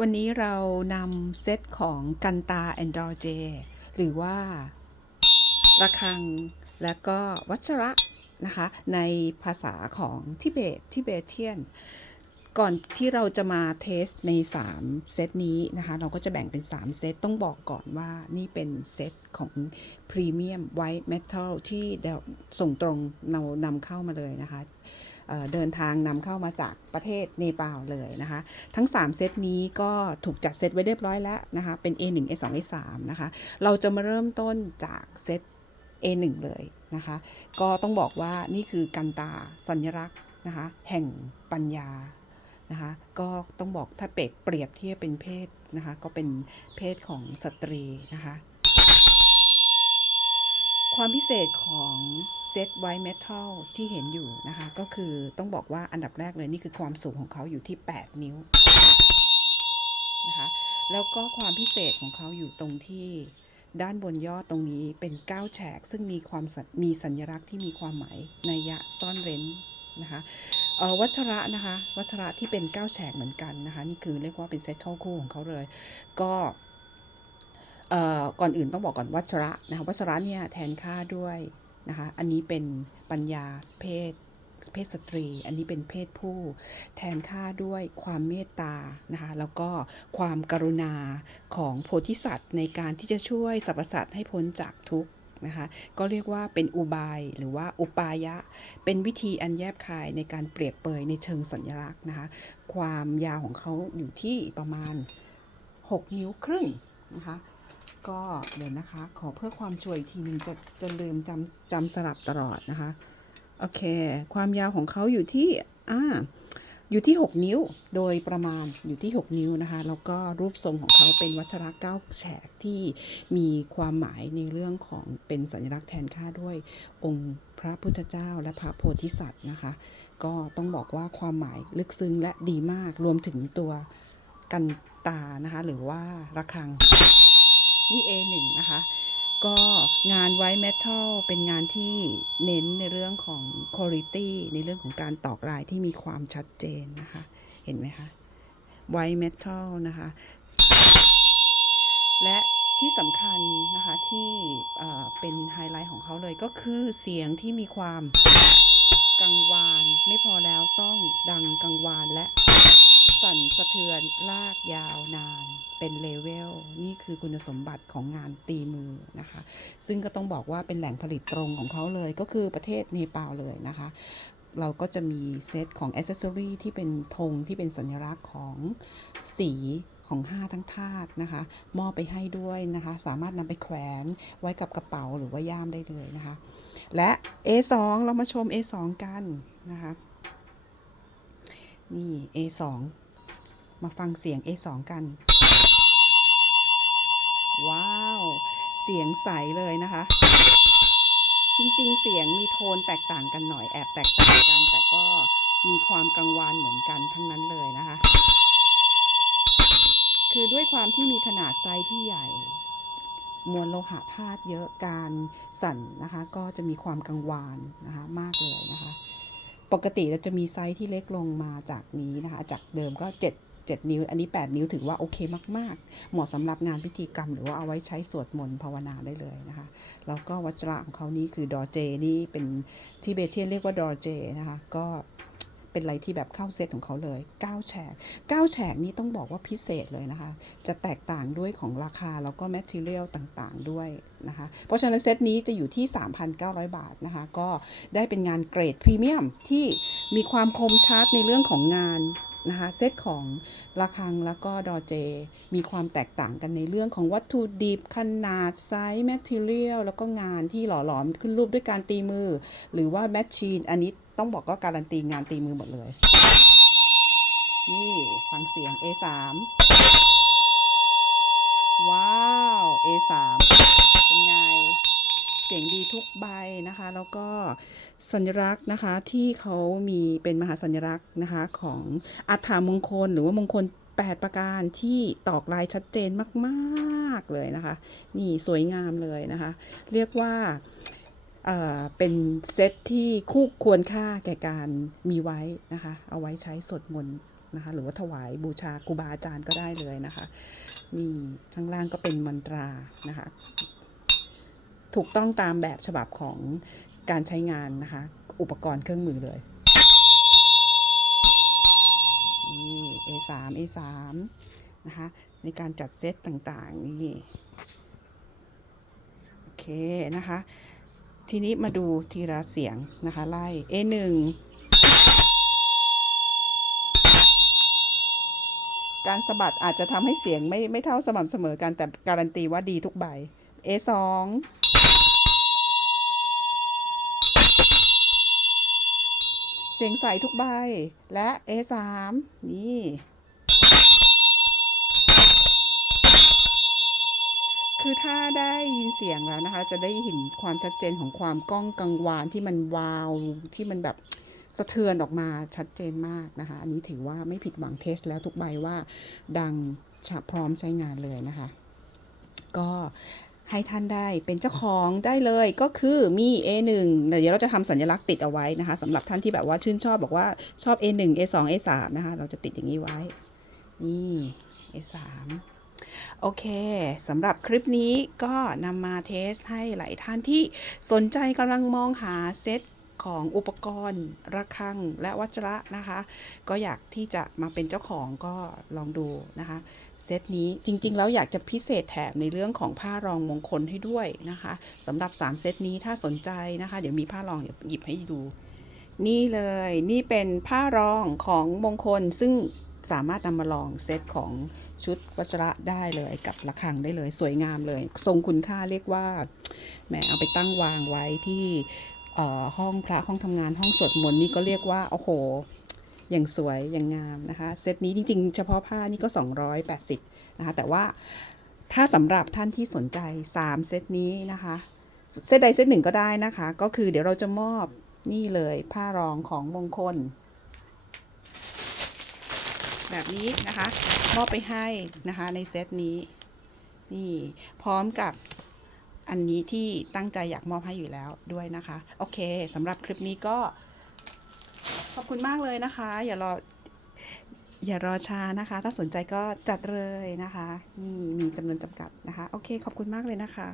วันนี้เรานำเซตของกันตาแอนดรอเจ หรือว่าระฆังและก็วัชระนะคะ ในภาษาของทิเบตทิเบเทียน ก่อนที่เราจะมาเทสใน 3 เซตนี้นะคะ เราก็จะแบ่งเป็น 3 เซต ต้องบอกก่อนว่านี่เป็นเซตของพรีเมียมไวท์เมทัลที่ส่งตรงเรานำเข้ามาเลยนะคะ เดินทางนำเข้ามาจากประเทศเนปาลเลยนะคะ ทั้ง 3 เซตนี้ก็ถูกจัดเซตไว้เรียบร้อยแล้วนะคะ เป็น A1 A2 A3 นะคะ เราจะมาเริ่มต้นจากเซต A1 เลยนะคะ ก็ต้องบอกว่านี่คือกันตาสัญลักษณ์นะคะแห่งปัญญานะคะก็ต้องบอกถ้าเปรียบเทียบเป็นเพศนะคะก็เป็นเพศของสตรีนะคะ ความพิเศษของเซตไวท์เมทัลที่เห็นอยู่นะคะ ก็คือต้องบอกว่าอันดับแรกเลยนี่คือความสูงของเขาอยู่ที่ 8 นิ้วนะคะแล้วก็ความพิเศษของเขาอยู่ตรงที่ด้านบนยอดตรงนี้เป็น 9 แฉก ซึ่งมีความมีสัญลักษณ์ที่มีความหมายในยะซ่อนเร้นนะคะวัชระนะคะ วัชระที่เป็น 9 แฉกเหมือนกันนะคะ นี่คือเรียกว่าเป็นเซตเข้าคู่ของเขาเลย ก็ ก่อนอื่นต้องบอกก่อนวัชระนะคะวัชระเนี่ยแทนค่าด้วยนะคะอันนี้เป็นปัญญาเพศเพศสตรี อันนี้เป็นเพศผู้ แทนค่าด้วยความเมตตานะคะแล้วก็ความกรุณาของโพธิสัตว์ ในการที่จะช่วยสรรพสัตว์ให้พ้นจากทุกข์นะคะก็เรียกว่าเป็นอุบายหรือว่าอุปายะ เป็นวิธีอันแยบคายในการเปรียบเปยในเชิงสัญลักษณ์นะคะความยาวของเขาอยู่ที่ประมาณ 6 นิ้วครึ่งนะคะ ก็เดี๋ยวนะคะ ขอเพื่อความช่วยทีหนึงจะจะลืมจำจำสลับตลอดนะคะ โอเค ความยาวของเขาอยู่ที่อ่าอยู่ที่ 6 นิ้วโดยประมาณอยู่ที่ 6 นิ้วนะคะ แล้วก็รูปทรงของเขาเป็นวัชระเก้าแฉกที่มีความหมายในเรื่องของเป็นสัญลักษณ์แทนค่าด้วยองค์พระพุทธเจ้าและพระโพธิสัตว์นะคะ ก็ต้องบอกว่าความหมายลึกซึ้งและดีมากรวมถึงตัวกันตานะคะ หรือว่าระฆัง นี่ A1 นะคะ ก็งานไวท์เมทัลเป็นงานที่เน้นในเรื่องของคุณภาพในเรื่องของการตอกลายที่มีความชัดเจนนะคะ เห็นไหมคะไวท์เมทัลนะคะ และที่สำคัญนะคะที่เอ่อเป็นไฮไลท์ของเขาเลยก็คือเสียงที่มีความกังวาน ไม่พอแล้วต้องดังกังวานและ สั่นสะเทือนลากยาวนานเป็นเลเวล นี่คือคุณสมบัติของงานตีมือนะคะ ซึ่งก็ต้องบอกว่าเป็นแหล่งผลิตตรงของเขาเลยก็คือประเทศเนปาลเลยนะคะ เราก็จะมีเซตของอ c เซสซอรีที่เป็นธงที่เป็นสัญลักษณ์ของสีของห้าทั้งธาตุนะคะมอบไปให้ด้วยนะคะ สามารถนำไปแขวนไว้กับกระเป๋าหรือว่าย่ามได้เลยนะคะ และ A2 เรามาชม A2 กันนะคะ นี่ A2 มาฟังเสียง A2 กัน ว้าว เสียงใสเลยนะคะ จริงๆ เสียงมีโทนแตกต่างกันหน่อยแอบแตกต่างกัน แต่ก็มีความกังวานเหมือนกันทั้งนั้นเลยนะคะ คือด้วยความที่มีขนาดไซส์ที่ใหญ่ มวลโลหะธาตุเยอะการสั่นนะคะ ก็จะมีความกังวานนะคะมากเลยนะคะ ปกติเราจะมีไซส์ที่เล็กลงมาจากนี้นะคะ จากเดิมก็ 7 7 นิ้ว อันนี้ 8 นิ้วถือว่าโอเคมาก ๆ เหมาะสำหรับงานพิธีกรรม หรือว่าเอาไว้ใช้สวดมนต์ภาวนาได้เลยนะคะ แล้วก็วัจระของเขานี่คือดอเจนี่เป็นที่เบเทียนเรียกว่าดอเจนะคะ ก็เป็นอะไรที่แบบเข้าเซตของเขาเลย 9 แฉก 9 แฉกนี้ต้องบอกว่าพิเศษเลยนะคะ จะแตกต่างด้วยของราคาแล้วก็แมทเทียลต่างๆด้วยนะคะ เพราะฉะนั้นเซตนี้จะอยู่ที่ 3,900 บาทนะคะ ก็ได้เป็นงานเกรดพรีเมียมที่มีความคมชัดในเรื่องของงาน นะคะเซตของระฆังแล้วก็ดอเจ มีความแตกต่างกันในเรื่องของวัตถุดิบขนาดไซส์แมทเทียลแล้วก็งานที่หล่อหลอมขึ้นรูปด้วยการตีมือ หรือว่าแมชชีนอันนี้ต้องบอกว่าการันตีงานตีมือหมดเลย นี่ฟังเสียง A3 ว้าว A3 เสียงดีทุกใบนะคะ แล้วก็สัญลักษณ์นะคะที่เขามีเป็นมหาสัญลักษณ์นะคะของอัฐามงคลหรือว่ามงคล 8 ประการที่ตอกลายชัดเจนมากๆเลยนะคะ นี่สวยงามเลยนะคะ เรียกว่าเอ่อเป็นเซตที่คู่ควรค่าแก่การมีไว้นะคะ เอาไว้ใช้สวดมนต์นะคะ หรือว่าถวายบูชาครูบาอาจารย์ก็ได้เลยนะคะ นี่ข้างล่างก็เป็นมันตรานะคะ ถูกต้องตามแบบฉบับของการใช้งานนะคะ อุปกรณ์เครื่องมือเลยนี่ A3 A3 นะคะ ในการจัดเซตต่างๆ นี่ โอเค นะคะ ทีนี้มาดูทีละเสียงนะคะ ไล่ A1 การสะบัดอาจจะทำให้เสียงไม่ไม่เท่าสม่ำเสมอกันแต่การันตีว่าดีทุกใบ A2 เสียงใสทุกใบ และ A3 นี่ คือถ้าได้ยินเสียงแล้วนะคะ จะได้เห็นความชัดเจนของความก้องกังวานที่มันวาวที่มันแบบสะเทือนออกมาชัดเจนมากนะคะ อันนี้ถือว่าไม่ผิดหวังเทสแล้วทุกใบว่าดังฉะพร้อมใช้งานเลยนะคะ ก็ ให้ท่านได้เป็นเจ้าของได้เลยก็คือมี A1 เดี๋ยวเราจะทำสัญลักษณ์ติดเอาไว้นะคะสำหรับท่านที่แบบว่าชื่นชอบบอกว่าชอบ A1 A2 A3 นะคะ เราจะติดอย่างนี้ไว้ นี่ A3 โอเคสำหรับคลิปนี้ก็นำมาเทสให้หลายท่านที่สนใจกำลังมองหาเซต ของอุปกรณ์ระฆังและวัชระนะคะ ก็อยากที่จะมาเป็นเจ้าของก็ลองดูนะคะเซตนี้จริงๆ แล้วอยากจะพิเศษแถมในเรื่องของผ้ารองมงคลให้ด้วยนะคะสำหรับ 3 เซตนี้ถ้าสนใจนะคะ เดี๋ยวมีผ้ารองเดี๋ยวหยิบให้ดู นี่เลยนี่เป็นผ้ารองของมงคลซึ่งสามารถนำมาลองเซตของชุดวัชระได้เลยกับระฆังได้เลยสวยงามเลย ทรงคุณค่าเรียกว่าแหมเอาไปตั้งวางไว้ที่ ห้องพระห้องทำงานห้องสวดมนต์นี่ก็เรียกว่าโอ้โห อย่างสวยอย่างงามนะคะ เซตนี้จริงๆ เฉพาะผ้านี่ก็ 280 นะคะ แต่ว่าถ้าสำหรับท่านที่สนใจ 3 เซตนี้นะคะ เซตใดเซตหนึ่งก็ได้นะคะ ก็คือเดี๋ยวเราจะมอบนี่เลยผ้ารองของมงคล แบบนี้นะคะ มอบไปให้นะคะในเซตนี้ นี่พร้อมกับ อันนี้ที่ตั้งใจอยากมอบให้อยู่แล้วด้วยนะคะ โอเคสำหรับคลิปนี้ก็ ขอบคุณมากเลยนะคะ อย่ารออย่ารอช้านะคะ ถ้าสนใจก็จัดเลยนะคะ นี่มีจำนวนจำกัดนะคะ โอเค ขอบคุณมากเลยนะคะ